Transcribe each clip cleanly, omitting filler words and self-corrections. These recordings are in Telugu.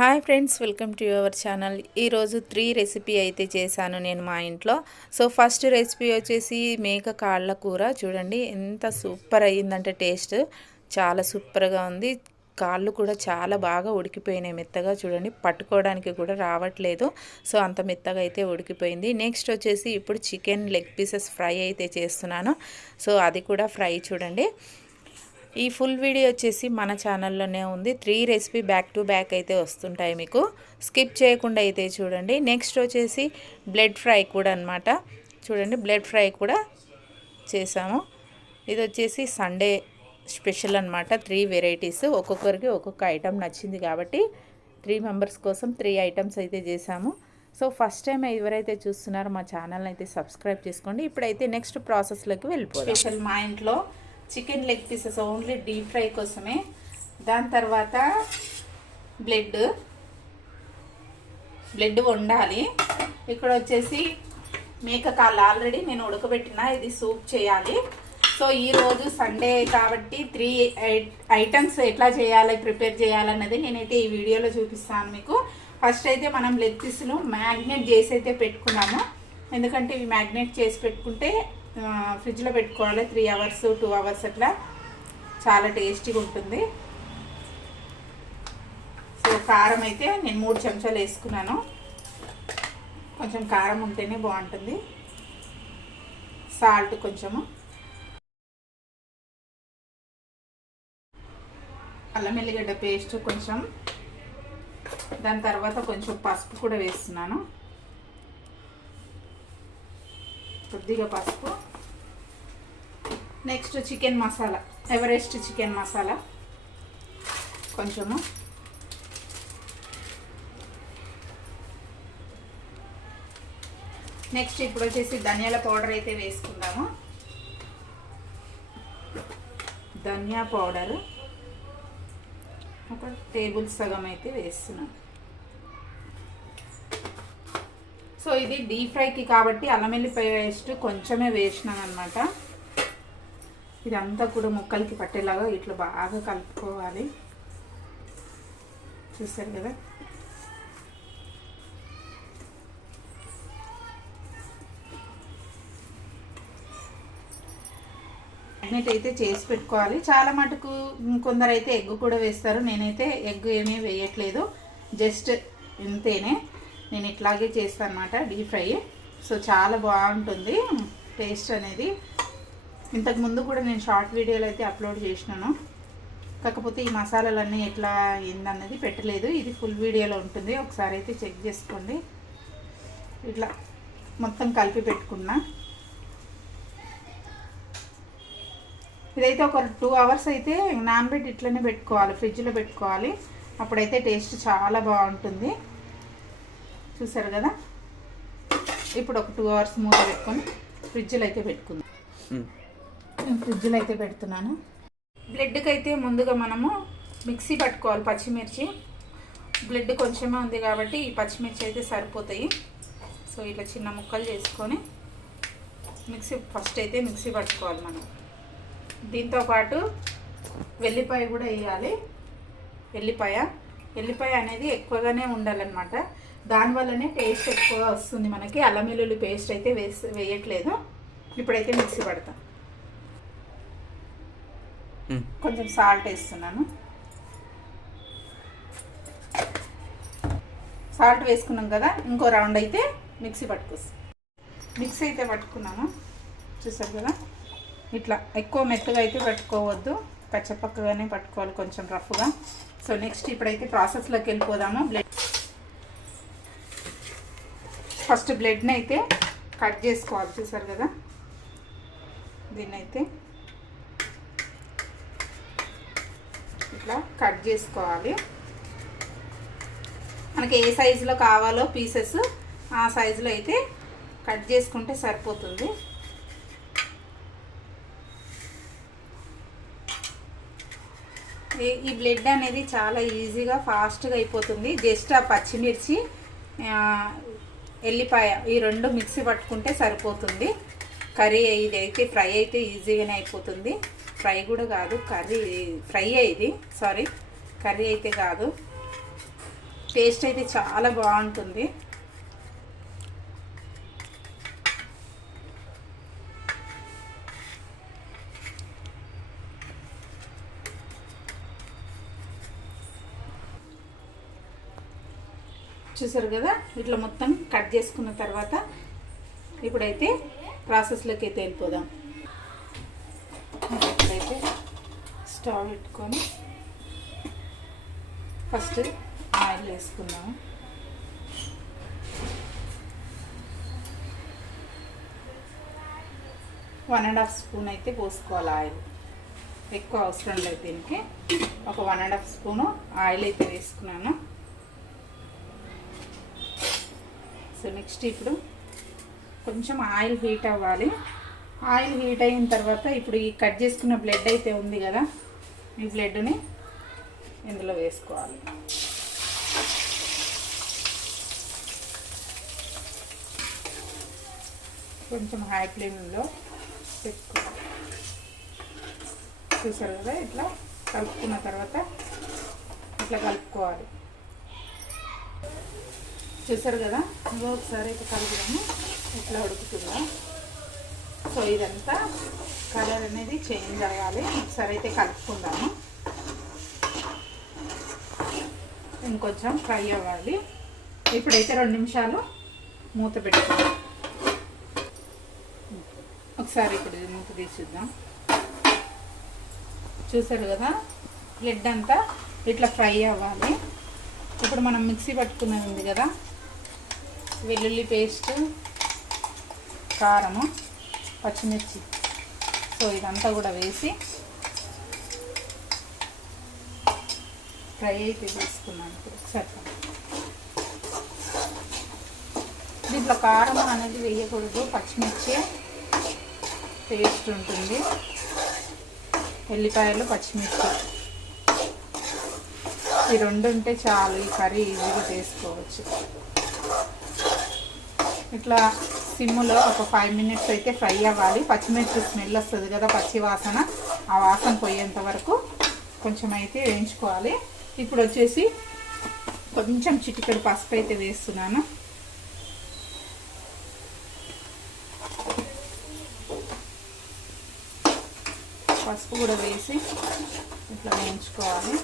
Hi friends, welcome to your channel. ఈరోజు 3 రెసిపీ అయితే చేశాను నేను మా ఇంట్లో. సో ఫస్ట్ రెసిపీ వచ్చేసి మేక కాళ్ళ కూర. చూడండి ఎంత సూపర్ అయ్యిందంటే టేస్ట్ చాలా సూపర్గా ఉంది. కాళ్ళు కూడా చాలా బాగా ఉడికిపోయినాయి మెత్తగా. చూడండి పట్టుకోవడానికి కూడా రావట్లేదు. సో అంత మెత్తగా అయితే ఉడికిపోయింది. నెక్స్ట్ వచ్చేసి ఇప్పుడు చికెన్ లెగ్ పీసెస్ ఫ్రై అయితే చేస్తున్నాను. సో అది కూడా ఫ్రై చూడండి. ఈ ఫుల్ వీడియో వచ్చేసి మన ఛానల్లోనే ఉంది. 3 రెసిపీ బ్యాక్ టు బ్యాక్ అయితే వస్తుంటాయి, మీకు స్కిప్ చేయకుండా అయితే చూడండి. నెక్స్ట్ వచ్చేసి బ్లడ్ ఫ్రై కూడా అనమాట. చూడండి బ్లడ్ ఫ్రై కూడా చేసాము. ఇది వచ్చేసి సండే స్పెషల్ అనమాట. 3 వెరైటీస్, ఒక్కొక్కరికి ఒక్కొక్క ఐటెం నచ్చింది కాబట్టి 3 మెంబర్స్ కోసం 3 ఐటమ్స్ అయితే చేసాము. సో ఫస్ట్ టైం ఎవరైతే చూస్తున్నారో మా ఛానల్ని అయితే సబ్స్క్రైబ్ చేసుకోండి. ఇప్పుడైతే నెక్స్ట్ ప్రాసెస్లోకి వెళ్ళిపోతాం. స్పెషల్ మా ఇంట్లో chicken leg pieces only deep fry కోసమే. దాని తర్వాత బ్లడ్ వండాలి. ఇక్కడ వచ్చేసి మేక కాళ్ళు ఆల్రెడీ నేను ఉడకబెట్టిన, ఇది సూప్ చేయాలి. సో ఈరోజు సండే కాబట్టి 3 ఐటమ్స్ ఎట్లా చేయాలి, ప్రిపేర్ చేయాలన్నది నేనైతే ఈ వీడియోలో చూపిస్తాను మీకు. ఫస్ట్ అయితే మనం లెగ్ పీసులు మ్యాగ్నేట్ చేసి అయితే పెట్టుకున్నాము. ఎందుకంటే ఇవి మ్యాగ్నేట్ చేసి పెట్టుకుంటే ఫ్రిడ్జ్లో పెట్టుకోవాలి 3 అవర్స్ 2 అవర్స్ అట్లా, చాలా టేస్టీగా ఉంటుంది. సో కారం అయితే నేను 3 చెంచాలు వేసుకున్నాను. కొంచెం కారం ఉంటేనే బాగుంటుంది. సాల్ట్ కొంచెము, అల్లం ఎల్లిగడ్డ పేస్ట్ కొంచెం, దాని తర్వాత కొంచెం పసుపు కూడా వేస్తున్నాను. కొద్దిగా పసుపు. Next chicken masala, Everest chicken masala కొంచెము. నెక్స్ట్ ఇప్పుడు వచ్చేసి ధనియాల పౌడర్ అయితే వేసుకుందాము. ధనియా పౌడర్ ఒక టేబుల్ సగం అయితే వేస్తున్నాను. సో ఇది డీప్ ఫ్రైకి కాబట్టి అల్లం వెల్లిపాయ పేస్ట్ కొంచెమే వేసినాను అనమాట. ఇదంతా కూడా ముక్కలకి పట్టేలాగా ఇట్లా బాగా కలుపుకోవాలి. చూసారు కదా. మ్యాగ్నేట్ అయితే చేసి పెట్టుకోవాలి. చాలా మటుకు కొందరు అయితే ఎగ్ కూడా వేస్తారు. నేనైతే ఎగ్ ఏమీ వేయట్లేదు, జస్ట్ ఇంతేనే. నేను ఇట్లాగే చేస్తాను అనమాట డీప్ ఫ్రై. సో చాలా బాగుంటుంది టేస్ట్ అనేది. ఇంతకుముందు కూడా నేను షార్ట్ వీడియోలు అయితే అప్లోడ్ చేసినాను, కాకపోతే ఈ మసాలాలన్నీ ఎట్లా ఏందన్నది పెట్టలేదు. ఇది ఫుల్ వీడియోలో ఉంటుంది, ఒకసారి అయితే చెక్ చేసుకోండి. ఇట్లా మొత్తం కలిపి పెట్టుకున్నా. ఇదైతే ఒక 2 అవర్స్ అయితే నానబెట్టి ఇట్లనే పెట్టుకోవాలి, ఫ్రిడ్జ్లో పెట్టుకోవాలి. అప్పుడైతే టేస్ట్ చాలా బాగుంటుంది. చూసారు కదా. ఇప్పుడు ఒక 2 అవర్స్ మూత పెట్టుకొని ఫ్రిడ్జ్లో అయితే పెట్టుకుందాం. నేను ఫ్రిడ్జ్లో అయితే పెడుతున్నాను. బ్లడ్కి అయితే ముందుగా మనము మిక్సీ పట్టుకోవాలి. పచ్చిమిర్చి, బ్లడ్ కొంచెమే ఉంది కాబట్టి ఈ పచ్చిమిర్చి అయితే సరిపోతాయి. సో ఇట్లా చిన్న ముక్కలు చేసుకొని ఫస్ట్ అయితే మిక్సీ పట్టుకోవాలి మనం. దీంతోపాటు వెల్లిపాయ కూడా వేయాలి. వెల్లిపాయ అనేది ఎక్కువగానే ఉండాలన్నమాట. దానివల్లనే టేస్ట్ ఎక్కువ వస్తుంది మనకి. అల్లం వెల్లుల్లి పేస్ట్ అయితే వేయట్లేదు. ఇప్పుడైతే మిక్సీ పడతాం. కొంచెం సాల్ట్ వేస్తున్నాను. సాల్ట్ వేసుకున్నాం కదా, ఇంకో రౌండ్ అయితే మిక్సీ అయితే పట్టుకున్నాను. చూసారు కదా. ఇట్లా ఎక్కువ మెత్తగా అయితే పట్టుకోవద్దు, పచ్చపక్కగానే పట్టుకోవాలి, కొంచెం రఫ్గా. సో నెక్స్ట్ ఇప్పుడైతే ప్రాసెస్లోకి వెళ్ళిపోదాము. ఫస్ట్ బ్లడ్ని అయితే కట్ చేసుకోవాలి. చూసారు కదా. దీన్ని అయితే ఇట్లా కట్ చేసుకోవాలి. మనకి ఏ సైజులో కావాలో పీసెస్ ఆ సైజులో అయితే కట్ చేసుకుంటే సరిపోతుంది. ఈ బ్లడ్ అనేది చాలా ఈజీగా ఫాస్ట్గా అయిపోతుంది. జస్ట్ ఆ పచ్చిమిర్చి ఎల్లిపాయ ఈ 2 మిక్సీ పట్టుకుంటే సరిపోతుంది. కర్రీ ఇది అయితే ఫ్రై అయితే ఈజీగానే అయిపోతుంది. ఫ్రై కూడా కాదు, కర్రీ ఫ్రై ఇది, సారీ కర్రీ అయితే కాదు. టేస్ట్ అయితే చాలా బాగుంటుంది. చూసారు కదా, ఇట్లా మొత్తం కట్ చేసుకున్న తర్వాత ఇప్పుడైతే ప్రాసెస్లోకి అయితే వెళ్ళిపోదాం. ఇప్పుడైతే స్టవ్ పెట్టుకొని ఫస్ట్ ఆయిల్ వేసుకుందాము. వన్ అండ్ హాఫ్ స్పూన్ అయితే పోసుకోవాలి ఆయిల్. ఎక్కువ అవసరం లేదు దీనికి. ఒక 1.5 స్పూను ఆయిల్ అయితే వేసుకున్నాను. సో నెక్స్ట్ ఇప్పుడు కొంచెం ఆయిల్ హీట్ అవ్వాలి. ఆయిల్ హీట్ అయిన తర్వాత ఇప్పుడు ఈ కట్ చేసుకున్న బ్లడ్ అయితే ఉంది కదా, ఈ బ్లడ్ని ఇందులో వేసుకోవాలి. కొంచెం హై ఫ్లేమ్లో పెట్టుకోవాలి. చూసారు కదా, ఇట్లా కలుపుకున్న తర్వాత ఇట్లా కలుపుకోవాలి. చూసారు కదా, ఇంకో ఒకసారి అయితే కలుపుదాము. ఇట్లా ఉడుకుతుందా. సో ఇదంతా కలర్ అనేది చేంజ్ అవ్వాలి. ఒకసారి అయితే కలుపుకుందాము. ఇంకొంచెం ఫ్రై అవ్వాలి. ఇప్పుడైతే 2 నిమిషాలు మూత పెట్టుకోవాలి. ఒకసారి ఇప్పుడు మూత తీసిద్దాం. చూసారు కదా, బ్లడ్ అంతా ఇట్లా ఫ్రై అవ్వాలి. ఇప్పుడు మనం మిక్సీ పట్టుకున్నది ఉంది కదా, వెల్లుల్లి పేస్ట్, కారము, పచ్చిమిర్చి, సో ఇదంతా కూడా వేసి ఫ్రై అయితే తీసుకున్నాను. ఇప్పుడు ఒకసారి దీంట్లో కారం అనేది వేయకూడదు, పచ్చిమిర్చి పేస్ట్ ఉంటుంది, ఎల్లిపాయలు, పచ్చిమిర్చి ఈ 2 ఉంటే చాలు. ఈ కర్రీ ఈజీగా చేసుకోవచ్చు. ఇట్లా సిమ్లో ఒక 5 మినిట్స్ అయితే ఫ్రై అవ్వాలి. పచ్చిమిర్చి స్మెల్ వస్తుంది కదా, పచ్చి వాసన, ఆ వాసన పోయేంత వరకు కొంచెం అయితే వేయించుకోవాలి. ఇప్పుడు వచ్చేసి కొంచెం చిటికెడు పసుపు అయితే వేస్తున్నాను. పసుపు కూడా వేసి ఇట్లా వేయించుకోవాలి.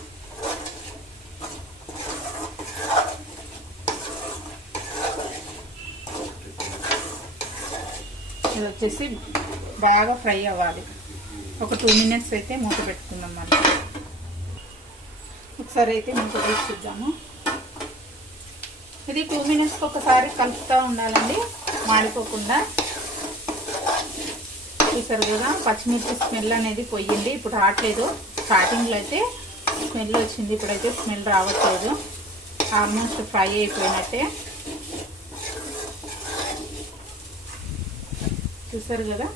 ఇది వచ్చేసి బాగా ఫ్రై అవ్వాలి. ఒక 2 మినిట్స్ అయితే మూత పెట్టుకుందాం. మళ్ళీ ఒకసారి అయితే మూత తీసి చూద్దాము. ఇది 2 మినిట్స్కి ఒకసారి కలుపుతూ ఉండాలండి, మాడిపోకుండా. చూసారు కదా, పచ్చిమిర్చి స్మెల్ అనేది పోయింది. ఇప్పుడు రావట్లేదు. స్టార్టింగ్లో అయితే స్మెల్ వచ్చింది, ఇప్పుడైతే స్మెల్ రావట్లేదు. ఆల్మోస్ట్ ఫ్రై అయిపోయినట్టే. చూసారు కదా,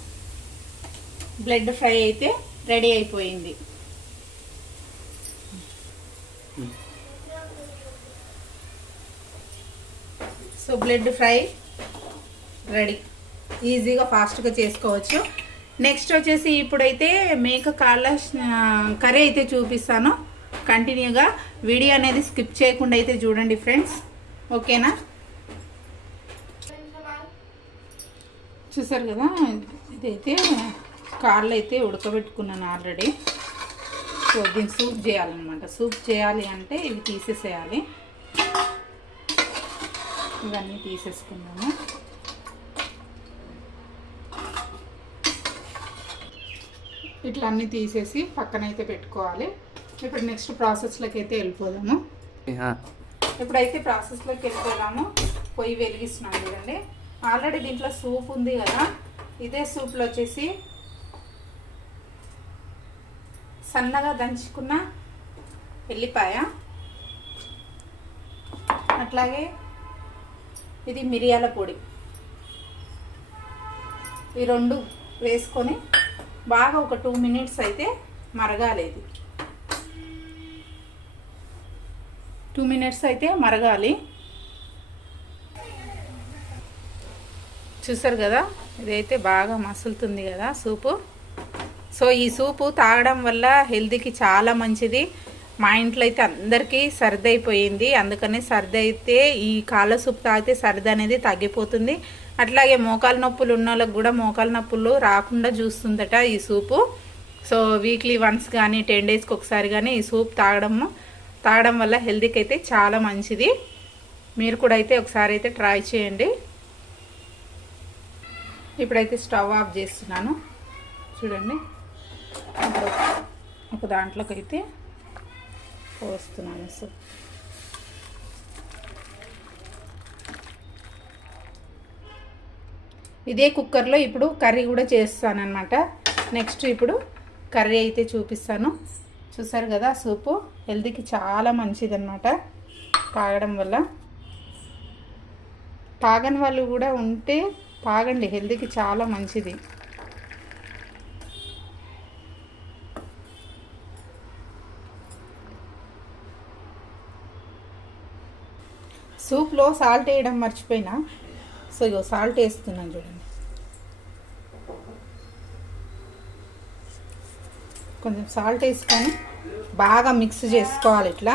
బ్లడ్ ఫ్రై అయితే రెడీ అయిపోయింది. So blood fry ready. ఈజీగా ఫాస్ట్గా చేసుకోవచ్చు. నెక్స్ట్ వచ్చేసి ఇప్పుడైతే మేక కాళ్ళ కర్రీ అయితే చూపిస్తాను. కంటిన్యూగా వీడియో అనేది స్కిప్ చేయకుండా అయితే చూడండి ఫ్రెండ్స్, ఓకేనా? చూసారు కదా, ఇదైతే కాళ్ళు అయితే ఉడకబెట్టుకున్నాను ఆల్రెడీ. సో దీన్ని సూప్ చేయాలన్నమాట. సూప్ చేయాలి అంటే ఇవి తీసేసేయాలి. ఇవన్నీ తీసేసుకున్నాము. ఇట్లా అన్నీ తీసేసి పక్కనైతే పెట్టుకోవాలి. ఇప్పుడు నెక్స్ట్ ప్రాసెస్లోకి అయితే వెళ్ళిపోదాము. ఇప్పుడైతే ప్రాసెస్లోకి వెళ్ళిపోదాము. పొయ్యి వెలిగిస్తున్నాను చూడండి. ఆల్రెడీ దీంట్లో సూప్ ఉంది కదా, ఇదే సూప్లో వచ్చేసి సన్నగా దంచుకున్న ఎల్లిపాయ, అట్లాగే ఇది మిరియాల పొడి, ఈ 2 వేసుకొని బాగా ఒక 2 మినిట్స్ అయితే మరగాలి. ఇది 2 మినిట్స్ అయితే మరగాలి. చూసారు కదా, ఇదైతే బాగా మసులుతుంది కదా సూపు. సో ఈ సూపు తాగడం వల్ల హెల్త్కి చాలా మంచిది. మా ఇంట్లో అయితే అందరికీ సర్ది అయిపోయింది. అందుకని సర్ది అయితే ఈ కాళ్ళ సూప్ తాగితే సర్ది అనేది తగ్గిపోతుంది. అట్లాగే మోకాలు నొప్పులు ఉన్న వాళ్ళకి కూడా మోకాలు నొప్పులు రాకుండా చూస్తుందట ఈ సూపు. సో వీక్లీ వన్స్ కానీ 10 డేస్కి ఒకసారి కానీ ఈ సూప్ తాగడం వల్ల హెల్తీకి అయితే చాలా మంచిది. మీరు కూడా అయితే ఒకసారి అయితే ట్రై చేయండి. ఇప్పుడైతే స్టవ్ ఆఫ్ చేస్తున్నాను. చూడండి, ఒక దాంట్లోకి అయితే పోస్తున్నాను సూప్. ఇదే కుక్కర్లో ఇప్పుడు కర్రీ కూడా చేస్తాను అనమాట. నెక్స్ట్ ఇప్పుడు కర్రీ అయితే చూపిస్తాను. చూసారు కదా, సూపు హెల్తీకి చాలా మంచిది అనమాట తాగడం వల్ల. తాగని వాళ్ళు కూడా ఉంటే తాగండి, హెల్తీకి చాలా మంచిది. సూప్లో సాల్ట్ వేయడం మర్చిపోయినా. సో ఇగో సాల్ట్ వేస్తున్నాను చూడండి. కొంచెం సాల్ట్ వేసుకొని బాగా మిక్స్ చేసుకోవాలి. ఇట్లా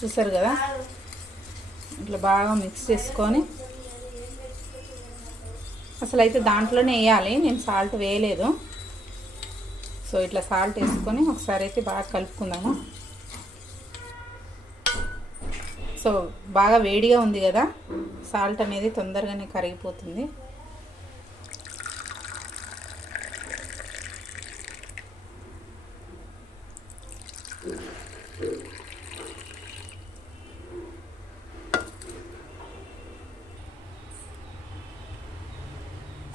చూసారు కదా, ఇట్లా బాగా మిక్స్ చేసుకొని అసలు అయితే దాంట్లోనే వేయాలి, నేను సాల్ట్ వేయలేదు. సో ఇట్లా సాల్ట్ వేసుకొని ఒకసారి అయితే బాగా కలుపుకుందాము. సో బాగా వేడిగా ఉంది కదా, సాల్ట్ అనేది తొందరగానే కరిగిపోతుంది.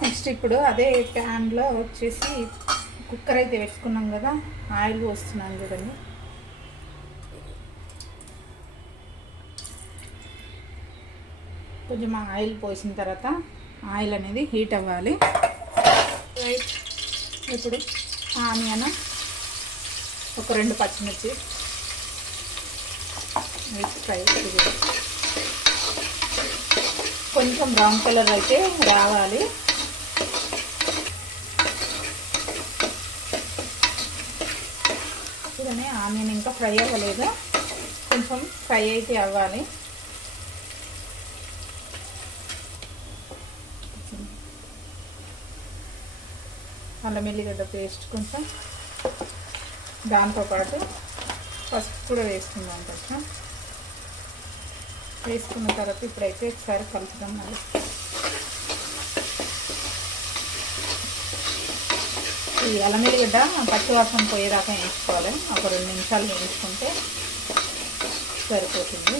నెక్స్ట్ ఇప్పుడు అదే ప్యాన్లో వచ్చేసి కుక్కర్ అయితే పెట్టుకున్నాం కదా, ఆయిల్ పోస్తున్నాను చూడండి. కొంచెం ఆయిల్ పోసిన తర్వాత ఆయిల్ అనేది హీట్ అవ్వాలి. ఇప్పుడు ఆనియన్, ఒక 2 పచ్చిమిర్చి ఫ్రై కొంచెం బ్రౌన్ కలర్ అయితే రావాలి. చూడండి, ఆనియన్ ఇంకా ఫ్రై అవ్వలేదు, కొంచెం ఫ్రై అయితే అవ్వాలి. అల్లం ఎల్లిగడ్డ పేస్ట్ కొంచెం, దాంతోపాటు పసుపు కూడా వేసుకుందాం. కొంచెం వేసుకున్న తర్వాత ఇప్పుడైతే ఒకసారి కలుపుదాం. మళ్ళీ ఈ అల్లం ఎల్లిగడ్డ పచ్చివాసన పోయేదాకా వేయించుకోవాలి. ఒక 2 నిమిషాలు వేయించుకుంటే సరిపోతుంది.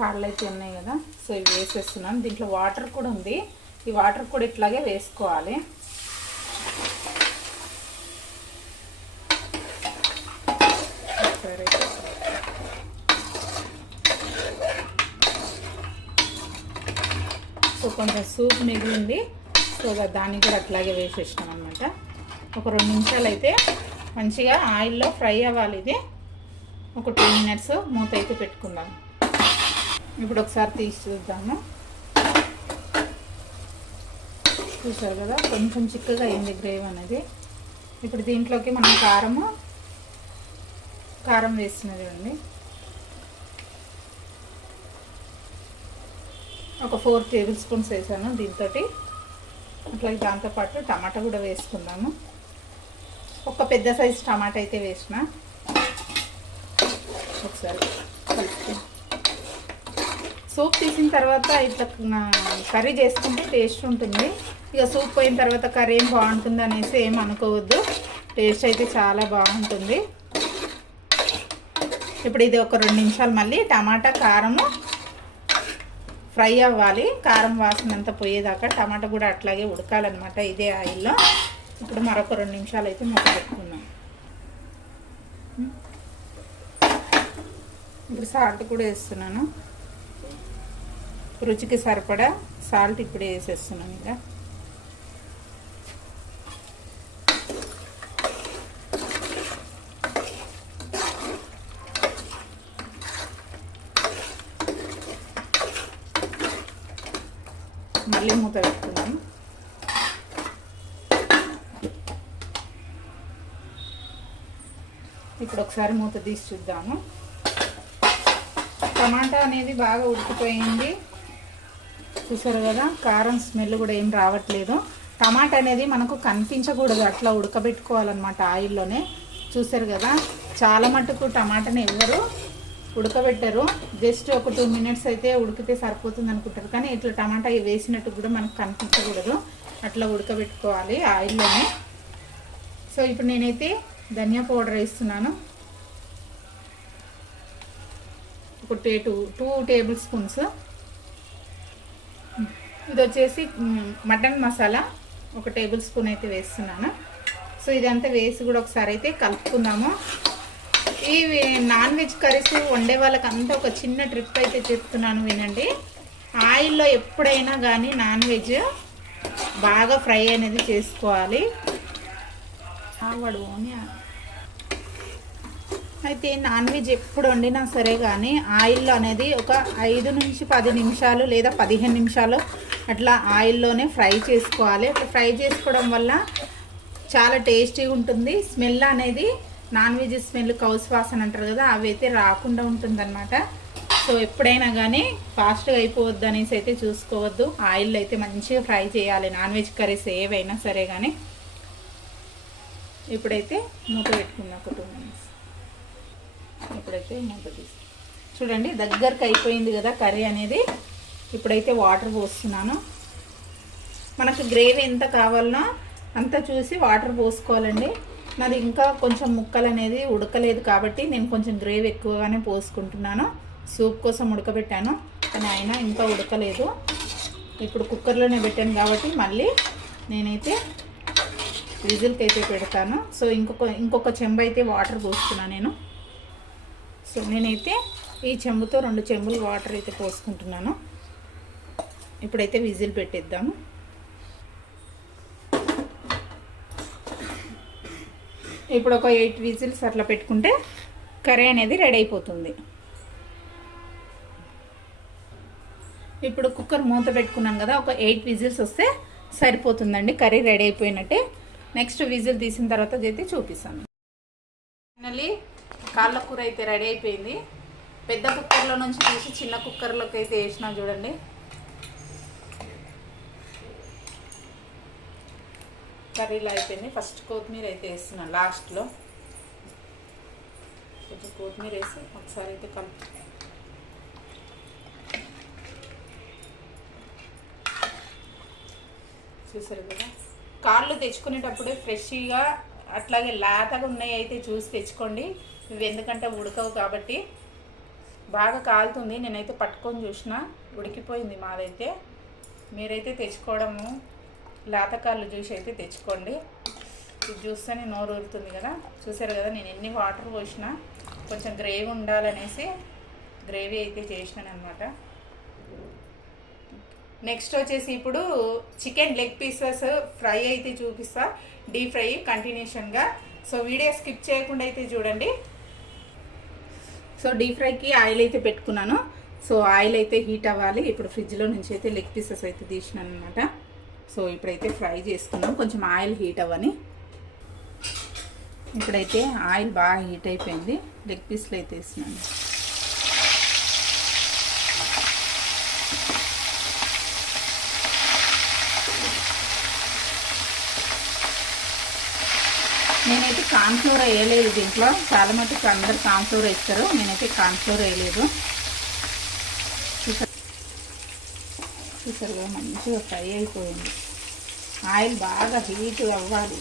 కాళ్ళు అయితే ఉన్నాయి కదా, సో ఇవి వేసేస్తున్నాను. దీంట్లో వాటర్ కూడా ఉంది, ఈ వాటర్ కూడా ఇట్లాగే వేసుకోవాలి. సో కొంచెం సూప్ మిగిలింది, సో దాన్ని కూడా అట్లాగే వేసేసినాం అనమాట. ఒక 2 నిమిషాలు అయితే మంచిగా ఆయిల్లో ఫ్రై అవ్వాలి. ఇది ఒక 2 మినిట్స్ మూత అయితే పెట్టుకుందాం. ఇప్పుడు ఒకసారి తీసి చూద్దాము. చూసారు కదా, కొంచెం చిక్కగా అయింది గ్రేవీ అనేది. ఇప్పుడు దీంట్లోకి మనం కారం వేస్తున్నది అండి. ఒక 4 టేబుల్ స్పూన్స్ వేసాను దీంతో. అట్లాగే దాంతోపాటు టమాటా కూడా వేసుకుందాము. ఒక పెద్ద సైజు టమాటా అయితే వేసిన. ఒకసారి కలుపుకుందాం. సూప్ తీసిన తర్వాత ఇట్లా కర్రీ చేసుకుంటే టేస్ట్ ఉంటుంది. ఇక సూప్ పోయిన తర్వాత కర్రీ ఏం బాగుంటుంది అనేసి ఏం అనుకోవద్దు, టేస్ట్ అయితే చాలా బాగుంటుంది. ఇప్పుడు ఇది ఒక 2 నిమిషాలు మళ్ళీ టమాటా కారము ఫ్రై అవ్వాలి. కారం వాసన అంతా పోయేదాకా టమాటా కూడా అట్లాగే ఉడకాలన్నమాట ఇదే ఆయిల్లో. ఇప్పుడు మరొక 2 నిమిషాలు అయితే మూత పెట్టుకుందాం. ఇప్పుడు సాల్ట్ కూడా వేస్తున్నాను, రుచికి సరిపడా సాల్ట్ ఇప్పుడే వేసేస్తున్నాను. ఇక మళ్ళీ మూత పెట్టుకుందాం. ఇప్పుడు ఒకసారి మూత తీసి చూద్దాము. టమాటా అనేది బాగా ఉడికిపోయింది, చూసారు కదా. కారం స్మెల్ కూడా ఏం రావట్లేదు. టమాటా అనేది మనకు కనిపించకూడదు, అట్లా ఉడకబెట్టుకోవాలన్నమాట ఆయిల్లోనే. చూసారు కదా, చాలా మటుకు టమాటాని ఎవరు ఉడకబెట్టరు, జస్ట్ ఒక 2 మినిట్స్ అయితే ఉడికితే సరిపోతుంది అనుకుంటారు. కానీ ఇట్లా టమాటా వేసినట్టు కూడా మనకు కనిపించకూడదు, అట్లా ఉడకబెట్టుకోవాలి ఆయిల్లోనే. సో ఇప్పుడు నేనైతే ధనియా పౌడర్ వేస్తున్నాను. ఒక 2 టేబుల్ స్పూన్స్. ఇది వచ్చేసి మటన్ మసాలా 1 టేబుల్ స్పూన్ అయితే వేస్తున్నాను. సో ఇదంతా వేసి కూడా ఒకసారి అయితే కలుపుకుందాము. ఈ నాన్ వెజ్ కర్రీస్ వండే వాళ్ళకంతా ఒక చిన్న ట్రిప్ అయితే చెప్తున్నాను, వినండి. ఆయిల్లో ఎప్పుడైనా కానీ నాన్ వెజ్ బాగా ఫ్రై అనేది చేసుకోవాలి. అయితే నాన్ వెజ్ ఎప్పుడు వండినా సరే కానీ ఆయిల్లో అనేది ఒక 5 నుంచి 10 నిమిషాలు లేదా 15 నిమిషాలు అట్లా ఆయిల్లోనే ఫ్రై చేసుకోవాలి. అట్లా ఫ్రై చేసుకోవడం వల్ల చాలా టేస్టీగా ఉంటుంది. స్మెల్ అనేది నాన్ వెజ్ స్మెల్, కౌసు వాసన అంటారు కదా, అవి అయితే రాకుండా ఉంటుందన్నమాట. సో ఎప్పుడైనా కానీ ఫాస్ట్గా అయిపోవద్దు అనేసి అయితే చూసుకోవద్దు. ఆయిల్ అయితే మంచిగా ఫ్రై చేయాలి నాన్ వెజ్ కర్రీస్ ఏవైనా సరే కానీ. ఇప్పుడైతే మూత పెట్టుకుందాం ఒక 2 మినిట్స్. ఇప్పుడైతే మూత తీసి చూడండి, దగ్గరకు అయిపోయింది కదా కర్రీ అనేది. ఇప్పుడైతే వాటర్ పోస్తున్నాను. మనకు గ్రేవీ ఎంత కావాలనో అంతా చూసి వాటర్ పోసుకోవాలండి. నాది ఇంకా కొంచెం ముక్కలు అనేది ఉడకలేదు కాబట్టి నేను కొంచెం గ్రేవీ ఎక్కువగానే పోసుకుంటున్నాను. సూప్ కోసం ఉడకబెట్టాను కానీ అయినా ఇంకా ఉడకలేదు. ఇప్పుడు కుక్కర్లోనే పెట్టాను కాబట్టి మళ్ళీ నేనైతే విజిల్కి అయితే పెడతాను. సో ఇంకొక చెంబు అయితే వాటర్ పోస్తున్నాను నేను. సో నేనైతే ఈ చెంబుతో 2 చెంబులు వాటర్ అయితే పోసుకుంటున్నాను. ఇప్పుడైతే విజిల్ పెట్టేద్దాము. ఇప్పుడు ఒక 8 విజిల్స్ అట్లా పెట్టుకుంటే కర్రీ అనేది రెడీ అయిపోతుంది. ఇప్పుడు కుక్కర్ మూత పెట్టుకున్నాం కదా, ఒక 8 విజిల్స్ వస్తే సరిపోతుందండి, కర్రీ రెడీ అయిపోయినట్టే. నెక్స్ట్ విజిల్ తీసిన తర్వాత అయితే చూపిస్తాను. ఫైనల్లీ కాళ్ళ కూర అయితే రెడీ అయిపోయింది. పెద్ద కుక్కర్లో నుంచి తీసి చిన్న కుక్కర్లోకి అయితే వేసినా చూడండి. కర్రీలో అయిపోయింది. ఫస్ట్ కొత్తిమీర అయితే వేస్తున్నాను లాస్ట్లో. కొంచెం కొత్తిమీర వేసి ఒకసారి అయితే కలుపు. చూసారు కదా, కాళ్ళు తెచ్చుకునేటప్పుడే ఫ్రెష్గా అట్లాగే లేతగా ఉన్నాయి అయితే చూసి తెచ్చుకోండి. ఇవి ఎందుకంటే ఉడకవు కాబట్టి. బాగా కాలుతుంది, నేనైతే పట్టుకొని చూసిన ఉడికిపోయింది మాదైతే. మీరైతే తెచ్చుకోవడము లేత కాళ్ళు చూసి అయితే తెచ్చుకోండి. ఇది చూస్తేనే నోరు ఊరుతుంది కదా. చూసారు కదా, నేను ఎన్ని వాటర్ పోసినా కొంచెం గ్రేవీ ఉండాలనేసి గ్రేవీ అయితే చేసినాను అనమాట. నెక్స్ట్ వచ్చేసి ఇప్పుడు చికెన్ లెగ్ పీసెస్ ఫ్రై అయితే చూపిస్తా, డీప్ ఫ్రై కంటిన్యూషన్గా. సో వీడియో స్కిప్ చేయకుండా అయితే చూడండి. సో డీప్ ఫ్రైకి ఆయిల్ అయితే పెట్టుకున్నాను. సో ఆయిల్ అయితే హీట్ అవ్వాలి. ఇప్పుడు ఫ్రిడ్జ్లో నుంచి అయితే లెగ్ పీసెస్ అయితే తీసినాను అనమాట. సో ఇప్పుడైతే ఫ్రై చేసుకున్నాం, కొంచెం ఆయిల్ హీట్ అవ్వని. ఇప్పుడైతే ఆయిల్ బాగా హీట్ అయిపోయింది. లెగ్ పీస్లు అయితే వేసినాను. నేనైతే కార్న్ఫ్లోర్ వేయలేదు దీంట్లో. చాలా మటుకు అందరు కార్న్ఫ్లోర్ వేస్తారు, నేనైతే కార్న్ఫ్లోర్ వేయలేదు. చూసారు మంచిగా ఫ్రై అయిపోయింది. ఆయిల్ బాగా హీట్ అవ్వాలి.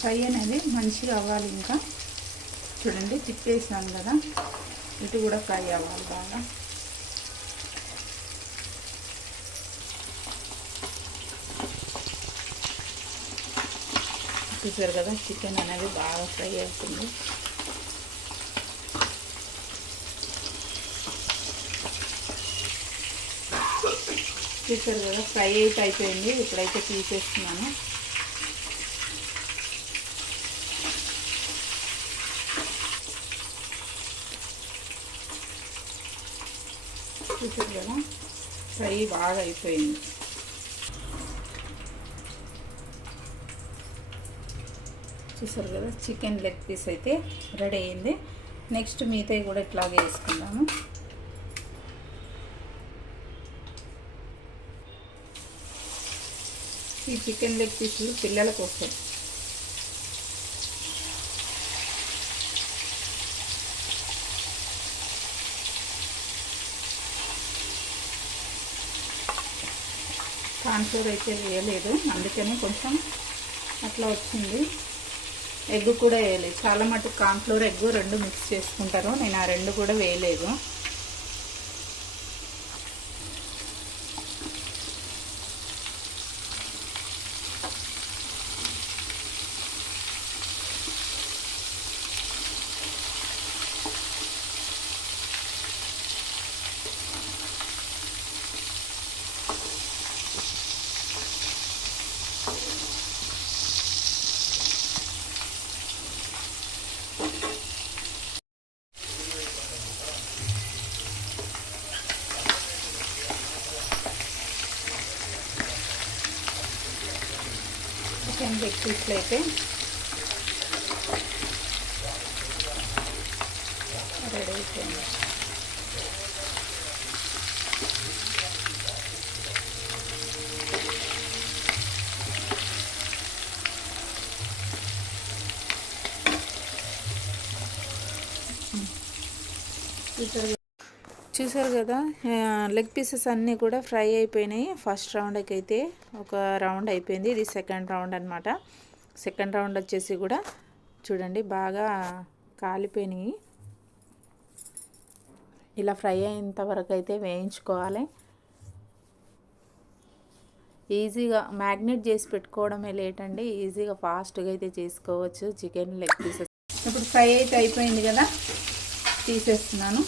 ఫ్రై అనేది మంచిగా అవ్వాలి. ఇంకా చూడండి, తిప్పేసాను కదా, ఇటు కూడా ఫ్రై అవ్వాలి బాగా. చూసారు కదా, చికెన్ అనేది బాగా ఫ్రై అవుతుంది. చూసారు కదా, ఫ్రై అయితే అయిపోయింది. ఇప్పుడైతే తీసేస్తున్నాను. చూసారు కదా, ఫ్రై బాగా అయిపోయింది. చూసారు కదా, చికెన్ లెగ్ పీస్ అయితే రెడీ అయింది. నెక్స్ట్ మిగతాయి కూడా ఇట్లాగే వేసుకుందాము. ఈ చికెన్ లెగ్ పీసులు పిల్లల కోసం. కార్న్ఫ్లోర్ అయితే వేయలేదు, అందుకని కొంచెం అట్లా వచ్చింది. ఎగ్ కూడా వేయలేదు. చాలా మటుకు కార్న్ఫ్లోర్ ఎగ్ రెండు మిక్స్ చేసుకుంటారు. నేను ఆ రెండు కూడా వేయలేదు. చికెన్ లెగ్ పీస్లు అయితే రెడీ అయిపోయింది. చూసారు కదా, లెగ్ పీసెస్ అన్నీ కూడా ఫ్రై అయిపోయినాయి. ఫస్ట్ రౌండ్కి అయితే ఒక రౌండ్ అయిపోయింది. ఇది సెకండ్ రౌండ్ అనమాట. సెకండ్ రౌండ్ వచ్చేసి కూడా చూడండి బాగా కాలిపోయినాయి. ఇలా ఫ్రై అయ్యేంత వరకు అయితే వేయించుకోవాలి. ఈజీగా మ్యాగ్నేట్ చేసి పెట్టుకోవడమే లేట్ అండి. ఈజీగా ఫాస్ట్గా అయితే చేసుకోవచ్చు చికెన్ లెగ్ పీసెస్. ఇప్పుడు ఫ్రై అయితే అయిపోయింది కదా, తీసేస్తున్నాను.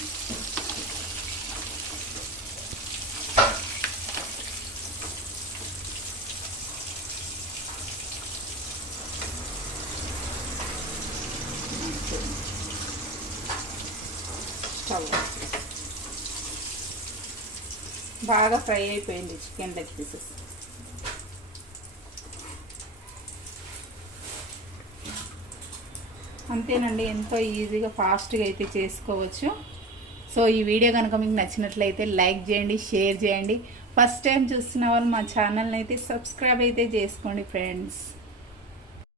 బాగా ఫ్రై అయిపోయింది చికెన్ లెగ్ పీసెస్. అంతేనండి, ఎంతో ఈజీగా ఫాస్ట్గా అయితే చేసుకోవచ్చు. సో ఈ వీడియో కనుక మీకు నచ్చినట్లయితే లైక్ చేయండి, షేర్ చేయండి. ఫస్ట్ టైం చూస్తున్న వాళ్ళు మా ఛానల్ని అయితే సబ్స్క్రైబ్ అయితే చేసుకోండి ఫ్రెండ్స్.